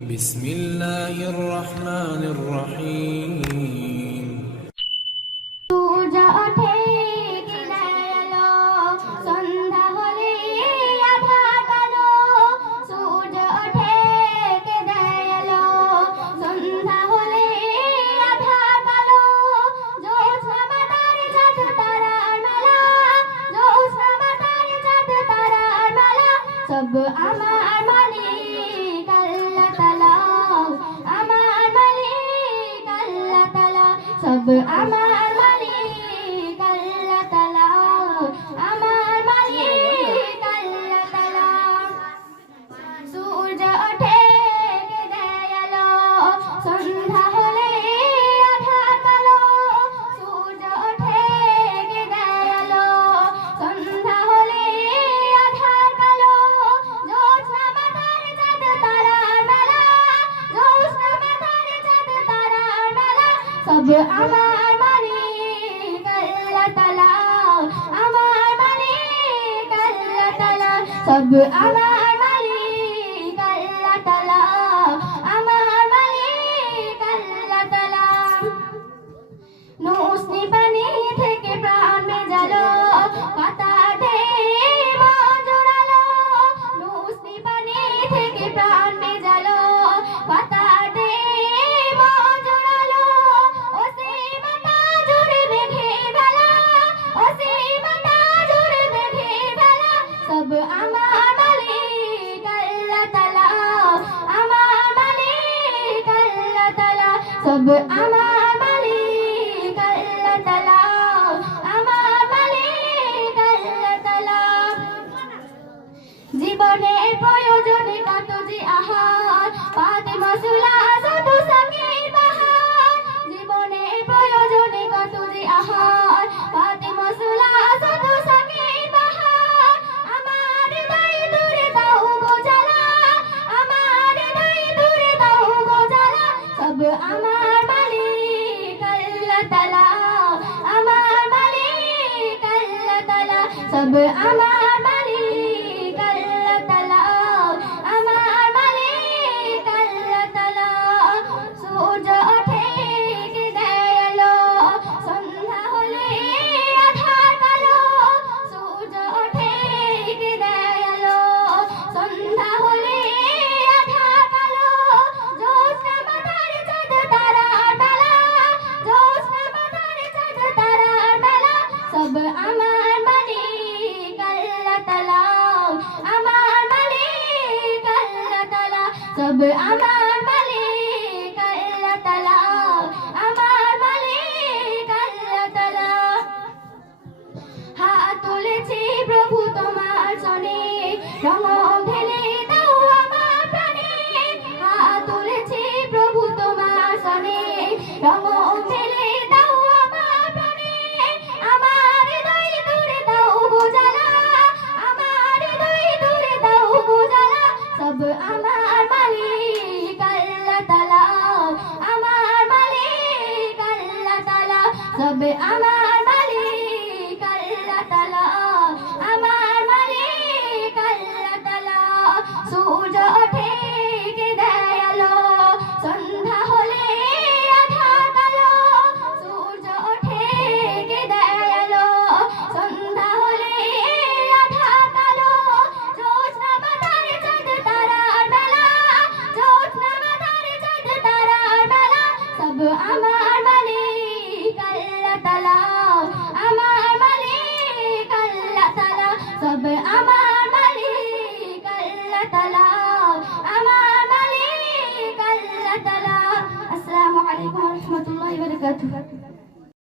بسم الله الرحمن الرحيم সূর্য ওঠে কিনা এলো সন্ধ্যা হলে আঁধার কালো সূর্য ওঠে কিনা এলো সন্ধ্যা হলে আঁধার কালো জ্যোৎস্না মাতার চাঁদ তারার মেলা জ্যোৎস্না মাতার চাঁদ তারার মেলা সব আমার মালিক আল্লাহ তাআলা আমার মালিক আল্লাহ তাআলা সব আমার মালিক আল্লাহ তাআলা আমার মালিক আল্লাহ তাআলা সূর্য ওঠে কেঁদে এলো সন্ধ্যা হলে আঁধার কালো সূর্য ওঠে কেঁদে এলো সন্ধ্যা হলে আঁধার কালো জ্যোৎস্না মাতার চাঁদ তারার মেলা জ্যোৎস্না মাতার চাঁদ তারার মেলা সব আমার মালিক আল্লাহ তাআলা আমার মালিক আল্লাহ তাআলা সব আমার মালিক আল্লাহ তাআলা আমার মালিক আল্লাহ তাআলা নুসনি পানি থেকে প্রাণ ভেজালো পাতাতে মন জোড়ালো নুসনি পানি থেকে প্রাণ ভেজালো পাতাতে মন জোড়ালো ও সেই মাতা জুড়ে মেঘে ভেলা ও সেই মাতা জুড়ে মেঘে ভেলা সব আমার মালিক আল্লাহ তাআলা আমার মালিক আল্লাহ তাআলা সব আমার মালিক আল্লাহ তাআলা আমার মালিক আল্লাহ তাআলা জীবনের প্রয়োজনে কত যে আহার ফাতেমা সুলা শুধু সঙ্গের বাহার জীবনের প্রয়োজনে কত যে আহার ফাতেমা সুলা শুধু সঙ্গের বাহার আমার হৃদয় দূরে দাও গো জ্বালা আমার হৃদয় দূরে দাও গো জ্বালা সব আমার মালিক আল্লাহ তাআলা আমার মালিক আল্লাহ তাআলা সব আমার মালিক আল্লাহ তাআলা আমার মালিক আল্লাহ তাআলা সূর্য ওঠে কেঁদে এলো সন্ধ্যা হলে আঁধার কালো সূর্য ওঠে কেঁদে এলো সন্ধ্যা হলে আঁধার কালো জ্যোৎস্না মাতার চাঁদ তারার মেলা জ্যোৎস্না মাতার চাঁদ তারার মেলা সব আমার মালিক আল্লাহ তাআলা আমার মালিক আল্লাহ তাআলা সব আমার মালিক আল্লাহ তাআলা আমার মালিক আল্লাহ তাআলা হাত তুলেছি প্রভু তোমার শনে রঙ ঢেলে দাও আমার প্রাণে হাত তুলেছি প্রভু তোমার শনে রঙ ঢেলে দাও আমার প্রাণে আমার হৃদয় দূরে দাও গো জ্বালা আমার হৃদয় দূরে দাও গো জ্বালা সব আমার মালিক আল্লাহ তাআলা আমার মালিক আল্লাহ তাআলা সব আমার মালিক আল্লাহ তাআলা আমার মালিক আল্লাহ তাআলা সূর্য ওঠে কেঁদে এলো সন্ধ্যা হলে আঁধার কালো সূর্য ওঠে কেঁদে এলো সন্ধ্যা হলে আঁধার কালো জ্যোৎস্না মাতার চাঁদ তারার মেলা জ্যোৎস্না মাতার চাঁদ তারার মেলা সব আমার মালিক আল্লাহ তাআলা আমার মালিক আল্লাহ তাআলা সব আমার মালিক আল্লাহ তাআলা আমার মালিক আল্লাহ তাআলা আসসালামু আলাইকুম ওয়া রাহমাতুল্লাহি ওয়া বারাকাতুহু